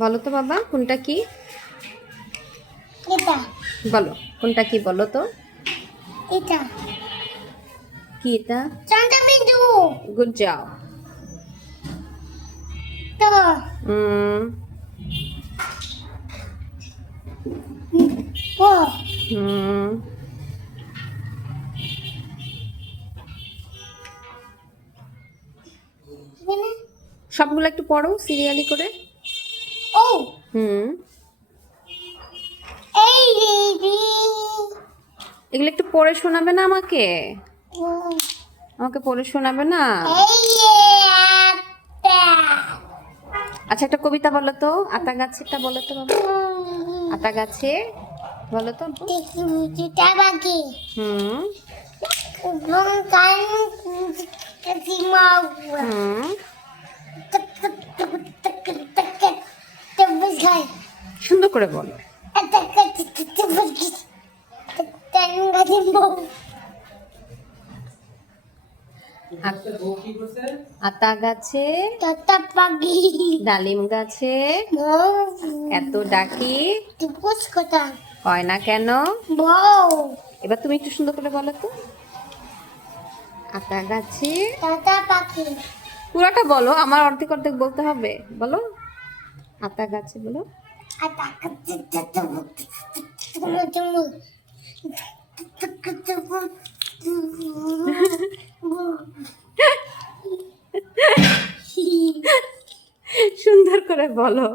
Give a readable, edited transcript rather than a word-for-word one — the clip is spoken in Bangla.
বলো তো বাবা, কোনটা কি? এটা বলো কোনটা কি, বলো তো। এটা কি এটা? Chandrabindu good job. তো হুম ও হুম মানে সবগুলো একটু পড়ো সিরিয়ালি করে। ও হুম এই রে এগুলো একটু পড়ে শোনাবে না আমাকে? ও আমাকে পড়ে শোনাবে না? এই একটা আচ্ছা, একটা কবিতা বলো তো, আতা গাছেরটা বলো তো বাবা। আতা গাছে বলো তো আপু। দুটা বাকি হুম এবং কান সীমা হুম সুন্দর করে বলো। আতা গাছে ডালিম গাছে এত ডাকি হয় না কেন? এবার তুমি একটু সুন্দর করে বলো তো। আতা গাছে পুরাটা বলো, আমার অর্ধেক অর্ধেক বলতে হবে, বলো। আতা গাছে বলো। সুন্দর করে বলো।